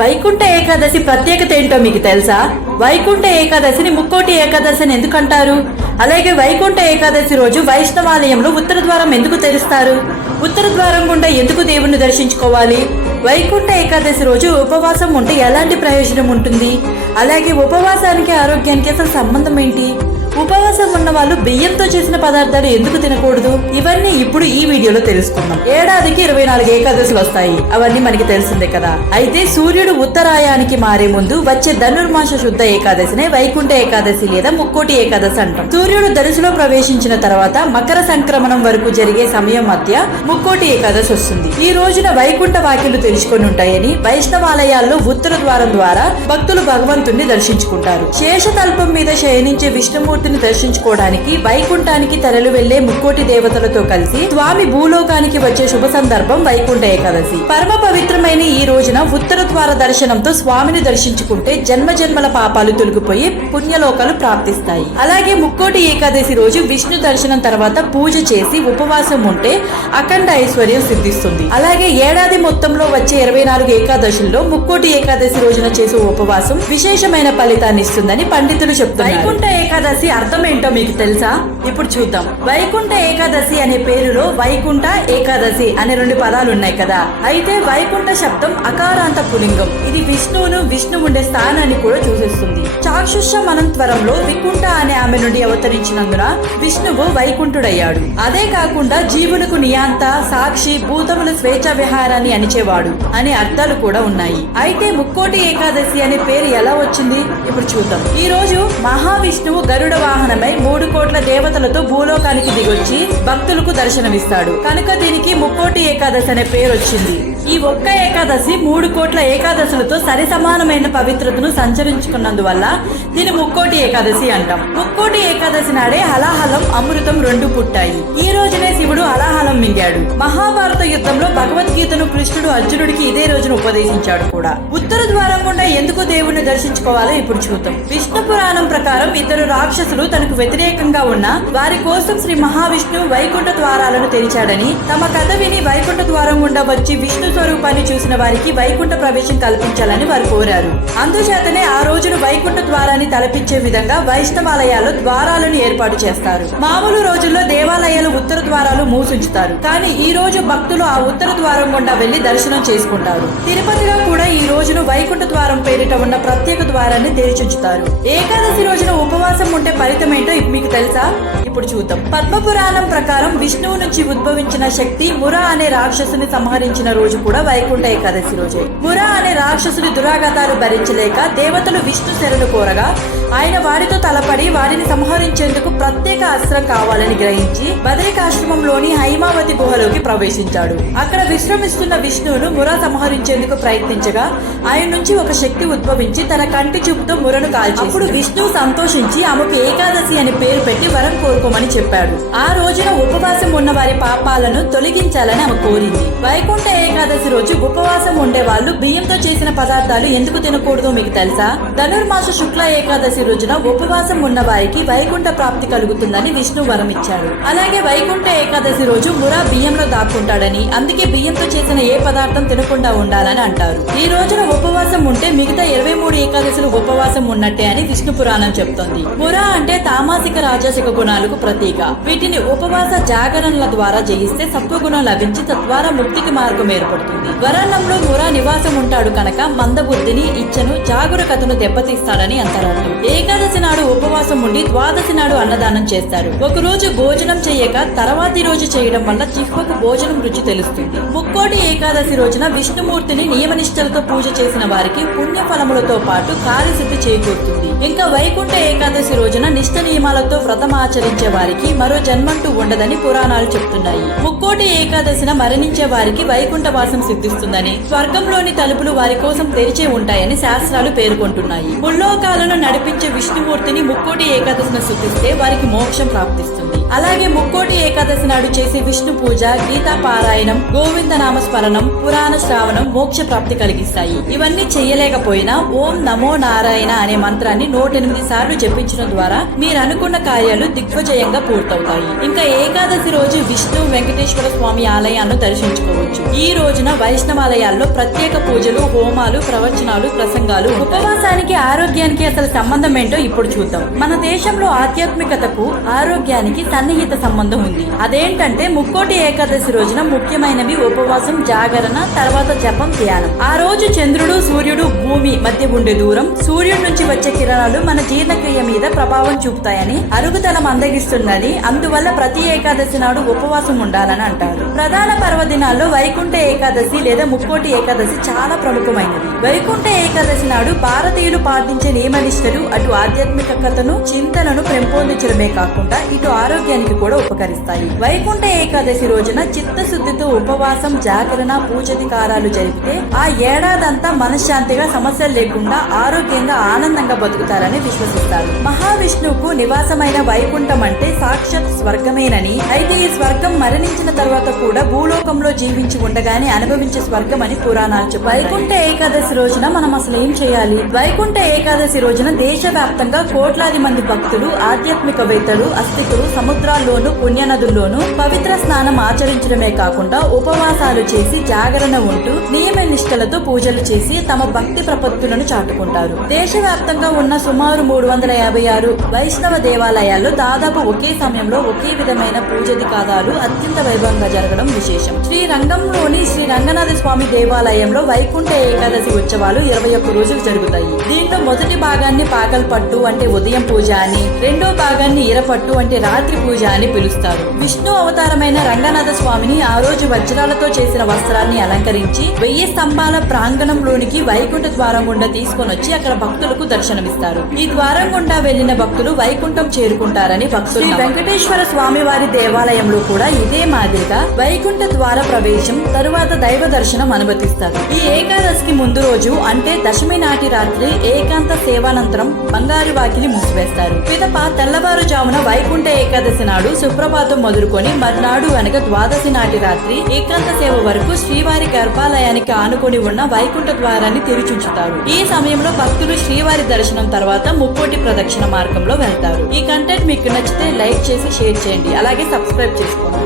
వైకుంఠ ఏకాదశి ప్రత్యేకత ఏంటో మీకు తెలుసా? వైకుంఠ ఏకాదశిని ముక్కోటి ఏకాదశి అని ఎందుకంటారు? అలాగే వైకుంఠ ఏకాదశి రోజు వైష్ణవాలయంలో ఉత్తర ద్వారం ఎందుకు తెరుస్తారు? ఉత్తర ద్వారం గుండా ఎందుకు దేవుణ్ణి దర్శించుకోవాలి? వైకుంఠ ఏకాదశి రోజు ఉపవాసం ఉంటే ఎలాంటి ప్రయోజనం ఉంటుంది? అలాగే ఉపవాసానికి ఆరోగ్యానికి అసలు సంబంధం ఏంటి? ఉపవాసం ఉన్న వాళ్ళు బియ్యంతో చేసిన పదార్థాలు ఎందుకు తినకూడదు? ఇవన్నీ ఇప్పుడు ఈ వీడియోలో తెలుసుకుందాం. ఏడాదికి 24 ఏకాదశులు వస్తాయి, అవన్నీ మనకి తెలిసిందే కదా. అయితే సూర్యుడు ఉత్తరాయానికి మారే ముందు వచ్చే ధనుర్మాస శుద్ధ ఏకాదశినే వైకుంఠ ఏకాదశి లేదా ముక్కోటి ఏకాదశి అంటాం. సూర్యుడు ధనుసులో ప్రవేశించిన తర్వాత మకర సంక్రమణం వరకు జరిగే సమయం మధ్య ముక్కోటి ఏకాదశి వస్తుంది. ఈ రోజున వైకుంఠ వాకిళ్లు తెరుచుకొని ఉంటాయని వైష్ణవాలయాల్లో ఉత్తర ద్వారం ద్వారా భక్తులు భగవంతుణ్ణి దర్శించుకుంటారు. శేషతల్పం మీద శయనించే విష్ణుమూర్తి దర్శించుకోవడానికి వైకుంఠానికి తరలి వెళ్లే ముక్కోటి దేవతలతో కలిసి స్వామి భూలోకానికి వచ్చే శుభ సందర్భం వైకుంఠ ఏకాదశి. పరమ పవిత్రమైన ఈ రోజున ఉత్తర ద్వార దర్శనంతో స్వామిని దర్శించుకుంటే జన్మ జన్మల పాపాలు తొలగిపోయి పుణ్యలోకాలు ప్రాప్తిస్తాయి. అలాగే ముక్కోటి ఏకాదశి రోజు విష్ణు దర్శనం తర్వాత పూజ చేసి ఉపవాసం ఉంటే అఖండ ఐశ్వర్యం సిద్ధిస్తుంది. అలాగే ఏడాది మొత్తంలో వచ్చే 24 ఏకాదశుల్లో ముక్కోటి ఏకాదశి రోజున చేసే ఉపవాసం విశేషమైన ఫలితాన్ని ఇస్తుందని పండితులు చెప్తున్నారు. వైకుంఠ ఏకాదశి అర్థం ఏంటో మీకు తెలుసా? ఇప్పుడు చూద్దాం. వైకుంఠ ఏకాదశి అనే పేరులో వైకుంఠ ఏకాదశి అనే 2 పదాలు ఉన్నాయి కదా. అయితే వైకుంఠ శబ్దం అకారాంత పులింగం. ఇది విష్ణువును, విష్ణు ఉండే స్థానాన్ని కూడా సూచిస్తుంది. చాక్షుష మనంత్వరంలో వికుంఠ అనే ఆమె నుండి అవతరించినందున విష్ణువు వైకుంఠుడయ్యాడు. అదే కాకుండా జీవులకు నియాంత, సాక్షి, భూతముల స్వేచ్ఛ విహారాన్ని అనిచేవాడు అనే అర్థాలు కూడా ఉన్నాయి. అయితే ముక్కోటి ఏకాదశి అనే పేరు ఎలా వచ్చింది? ఇప్పుడు చూద్దాం. ఈ రోజు మహావిష్ణువు గరుడ వాహనమై 3 కోట్ల దేవతలతో భూలోకానికి దిగొచ్చి భక్తులకు దర్శనమిస్తాడు. కనుక దీనికి ముక్కోటి ఏకాదశి అనే పేరు వచ్చింది. ఈ ఒక్క ఏకాదశి 3 కోట్ల ఏకాదశులతో సరి సమానమైన పవిత్రతను సంచరించుకున్నందువల్ల దీని ముక్కోటి ఏకాదశి అంటాం. ముక్కోటి ఏకాదశి నాడే హలాహలం, అమృతం 2 పుట్టాయి. ఈ రోజునే శివుడు హలాహలం మింగాడు. మహాభారత యుద్ధంలో భగవద్గీతను కృష్ణుడు అర్జునుడికి ఇదే రోజున ఉపదేశించాడు కూడా. ఉత్తర ద్వారం గుండా ఎందుకు దేవుణ్ణి దర్శించుకోవాలో ఇప్పుడు చూద్దాం. విష్ణు పురాణం ప్రకారం 2 రాక్షసులు తనకు వ్యతిరేకంగా ఉన్న వారి కోసం శ్రీ మహావిష్ణువు వైకుంఠ ద్వారాలను తెరిచాడని, తమ కథ విని వైకుంఠ ద్వారం గుండా వచ్చి విష్ణు స్వరూపాన్ని చూసిన వారికి వైకుంఠ ప్రవేశం కల్పించాలని వారు కోరారు. అందుచేతనే ఆ రోజును వైకుంఠ ద్వారాన్ని తలపించే విధంగా వైష్ణవాలయాల్లో ద్వారాలను ఏర్పాటు చేస్తారు. మామూలు రోజుల్లో దేవాలయాలు ఉత్తర ద్వారాలు మూసుంచుతారు. కానీ ఈ రోజు భక్తులు ఆ ఉత్తర ద్వారం గుండా వెళ్లి దర్శనం చేసుకుంటారు. తిరుపతిలో కూడా ఈ రోజును వైకుంఠ ద్వారం పేరిట ఉన్న ప్రత్యేక ద్వారాన్ని తెరిచుంచుతారు. ఏకాదశి రోజున ఉపవాసం ఉంటే ఫలితం ఏంటో మీకు తెలుసా? ఇప్పుడు చూద్దాం. పద్మపురాణం ప్రకారం విష్ణువు నుంచి ఉద్భవించిన శక్తి ముర అనే రాక్షసుని సంహరించిన రోజు కూడా వైకుంఠ ఏకాదశి రోజే. ముర అనే రాక్షసుని దురాగతాలు భరించలేక దేవతలు విష్ణు శరణు కోరగా ఆయన వారితో తలపడి వారిని సంహరించేందుకు ప్రత్యేక అస్త్రం కావాలని గ్రహించి బదరికాశ్రమంలోని హైమావతి గుహలోకి ప్రవేశించాడు. అక్కడ విశ్రమిస్తున్న విష్ణువును ముర సంహరించేందుకు ప్రయత్నించగా ఆయన నుంచి ఒక శక్తి ఉద్భవించి తన కంటి చూపుతో మురను కాల్చి అప్పుడు విష్ణువు సంతోషించి ఆమెకు ఏకాదశి అని పేరు పెట్టి వరం కోరుకోమని చెప్పాడు. ఆ రోజున ఉపవాసం ఉన్న వారి పాపాలను తొలగించాలని ఆమె కోరింది. వైకుంఠ ఏకాదశి రోజు ఉపవాసం ఉండే వాళ్ళు బియ్యంతో చేసిన పదార్థాలు ఎందుకు తినకూడదో మీకు తెలుసా? ధనుర్మాస శుక్ల ఏకాదశి రోజున ఉపవాసం ఉన్న వారికి వైకుంఠ ప్రాప్తి కలుగుతుందని విష్ణు వరం ఇచ్చాడు. అలాగే వైకుంఠ ఏకాదశి రోజు ముర బియ్యంలో దాక్కుంటాడని, అందుకే బియ్యంతో చేసిన ఏ పదార్థం తినకుండా ఉండాలని అంటారు. ఈ రోజున ఉపవాసం ఉంటే మిగతా 23 ఏకాదశులు ఉపవాసం ఉన్నట్టే అని విష్ణు పురాణం చెప్తోంది. ముర అంటే తామాసిక రాజసిక గుణాలకు ప్రతీక. వీటిని ఉపవాస జాగరణల ద్వారా జయిస్తే సత్వగుణం లభించి తద్వారా ముక్తికి మార్గం ఏర్పడుతుంది. వరాన్నంలో ముర నివాసం ఉంటాడు కనుక మందబుద్ధిని, ఇచ్చను, జాగరూకతను దెబ్బతీస్తాడని అంటారు. ఏకాదశి నాడు ఉపవాసం ఉండి ద్వాదశి నాడు అన్నదానం చేస్తారు. ఒక రోజు భోజనం చేయక తర్వాతి రోజు చేయడం వల్ల జిహ్వకు భోజనం రుచి తెలుస్తుంది. ముక్కోటి ఏకాదశి రోజున విష్ణుమూర్తిని నియమనిష్టలతో పూజ చేసిన వారికి పుణ్య ఫలములతో పాటు కార్యసిద్ధి చేకూరుతుంది. ఇంకా వైకుంఠ ఏకాదశి రోజున నిష్ఠ నియమాలతో వ్రతం ఆచరించే వారికి మరో జన్మంటూ ఉండదని పురాణాలు చెప్తున్నాయి. ముక్కోటి ఏకాదశిన మరణించే వారికి వైకుంఠ వాసం సిద్ధిస్తుందని, స్వర్గంలోని తలుపులు వారి కోసం తెరిచే ఉంటాయని శాస్త్రాలు పేర్కొంటున్నాయి. ముల్లోకాలను నడిపించే విష్ణుమూర్తిని ముక్కోటి ఏకాదశిని స్తుతిస్తే వారికి మోక్షం ప్రాప్తిస్తుంది. అలాగే ముక్కోటి ఏకాదశి నాడు చేసే విష్ణు పూజ, గీతా పారాయణం, గోవింద నామస్మరణం, పురాణ శ్రావణం మోక్ష ప్రాప్తి కలిగిస్తాయి. ఇవన్నీ చెయ్యలేకపోయినా ఓం నమో నారాయణ అనే మంత్రాన్ని 108 సార్లు జపించడం ద్వారా మీరు అనుకున్న కార్యాలు దిగ్విజయంగా పూర్తవుతాయి. ఇంకా ఏకాదశి రోజు విష్ణు వెంకటేశ్వర స్వామి ఆలయాలను దర్శించుకోవచ్చు. ఈ రోజున వైష్ణవాలయాల్లో ప్రత్యేక పూజలు, హోమాలు, ప్రవచనాలు, ప్రసంగాలు. ఉపవాసానికి ఆరోగ్యానికి అసలు సంబంధం ఏంటో ఇప్పుడు చూద్దాం. మన దేశంలో ఆధ్యాత్మికతకు, ఆరోగ్యానికి సన్నిహిత సంబంధం ఉంది. అదేంటంటే ముక్కోటి ఏకాదశి రోజున ముఖ్యమైనవి ఉపవాసం, జాగరణ, తర్వాత జపం, ధ్యానం. ఆ రోజు చంద్రుడు, సూర్యుడు, భూమి మధ్య ఉండే దూరం, సూర్యుడి నుంచి వచ్చే కిరణాలు మన జీర్ణక్రియ మీద ప్రభావం చూపుతాయని, అరుగుదల మందగిస్తుందని, అందువల్ల ప్రతి ఏకాదశి నాడు ఉపవాసం ఉండాలని అంటారు. ప్రధాన పర్వదినాల్లో వైకుంఠ ఏకాదశి లేదా ముక్కోటి ఏకాదశి చాలా ప్రముఖమైనది. వైకుంఠ ఏకాదశి నాడు భారతీయులు పాటించే నియమనిష్టలు అటు ఆధ్యాత్మికతను, చింతనను పెంపొందించడమే కాకుండా ఇటు ఆరోగ్యానికి కూడా ఉపకరిస్తాయి. వైకుంఠ ఏకాదశి రోజున చిత్తశుద్ధితో ఉపవాసం, జాగరణ, పూజాధికారాలు జరిపితే ఆ ఏడాదంతా మనశ్శాంతిగా, సమస్యలు లేకుండా ఆరోగ్యంగా, ఆనందంగా బతుకుతారని విశ్వసిస్తారు. మహావిష్ణువుకు నివాసమైన వైకుంఠం అంటే సాక్షాత్ స్వర్గమేనని, అయితే ఈ స్వర్గం మరణించిన తర్వాత కూడా భూలోకంలో జీవించి ఉండగానే అనుభవించే స్వర్గం అని పురాణాలు చెప్పాయి. వైకుంఠ ఏకాదశి రోజున మనం అసలు ఏం చేయాలి? వైకుంఠ ఏకాదశి రోజున దేశవ్యాప్తంగా కోట్లాది మంది భక్తులు, ఆధ్యాత్మికవేత్తలు, అస్తికులు సముద్రాల్లోనూ, పుణ్యనదుల్లోనూ పవిత్ర స్నానం ఆచరించడమే కాకుండా ఉపవాసాలు చేసి, జాగరణ ఉంటూ, నియమ నిష్టలతో పూజలు చేసి తమ భక్తి ప్రపత్తులను చాటుకుంటారు. దేశవ్యాప్తంగా ఉన్న సుమారు 356 వైష్ణవ దేవాలయాల్లో దాదాపు ఒకే సమయంలో ఒకే విధమైన పూజాధికారాలు అత్యంత వైభవంగా జరగడం విశేషం. శ్రీరంగంలోని శ్రీ రంగనాథ స్వామి దేవాలయంలో వైకుంఠ ఏకాదశి ఉత్సవాలు 21 రోజులు జరుగుతాయి. దీంట్లో మొదటి భాగాన్ని పాకల్పట్టు అంటే ఉదయం పూజ అని, రెండో భాగాన్ని ఇరపట్టు అంటే రాత్రి పూజ అని పిలుస్తారు. విష్ణు అవతారమైన రంగనాథ స్వామిని ఆ రోజు వజ్రాలతో చేసిన వస్త్రాన్ని అలంకరించి 1000 స్తంభాల ప్రాంగణంలోనికి వైకుంఠ ద్వారం గుండా తీసుకొని వచ్చి అక్కడ భక్తులకు దర్శనమిస్తారు. ఈ ద్వారం గుండా వెళ్లిన భక్తులు వైకుంఠం చేరుకుంటారని భక్తులు. శ్రీ వెంకటేశ్వర స్వామి వారి దేవాలయంలో కూడా ఇదే మాదిరిగా వైకుంఠ ద్వార ప్రవేశం, తరువాత దైవ దర్శనం అనుమతిస్తారు. ఈ ఏకాదశికి ముందు రోజు అంటే దశమి నాటి రాత్రి ఏకాంత సేవానంతరం బంగారు వాకిలి మూసివేస్తారు. పిదప తెల్లవారుజామున వైకుంఠ ఏకాదశి నాడు సుప్రభాతం మొదలుకొని మర్నాడు అనగా ద్వాదశి నాటి రాత్రి ఏకాంత సేవ వరకు శ్రీవారి గర్భాలయానికి ఆనుకొని ఉన్న వైకుంఠ ద్వారాన్ని తెరిచుంచుతారు. ఈ సమయంలో భక్తులు శ్రీవారి దర్శనం తర్వాత ముక్కోటి ప్రదక్షిణ మార్గంలో వెళ్తారు. ఈ కంటెంట్ మీకు నచ్చితే లైక్ చేసి షేర్ చేయండి. అలాగే సబ్స్క్రైబ్ చేసుకోండి.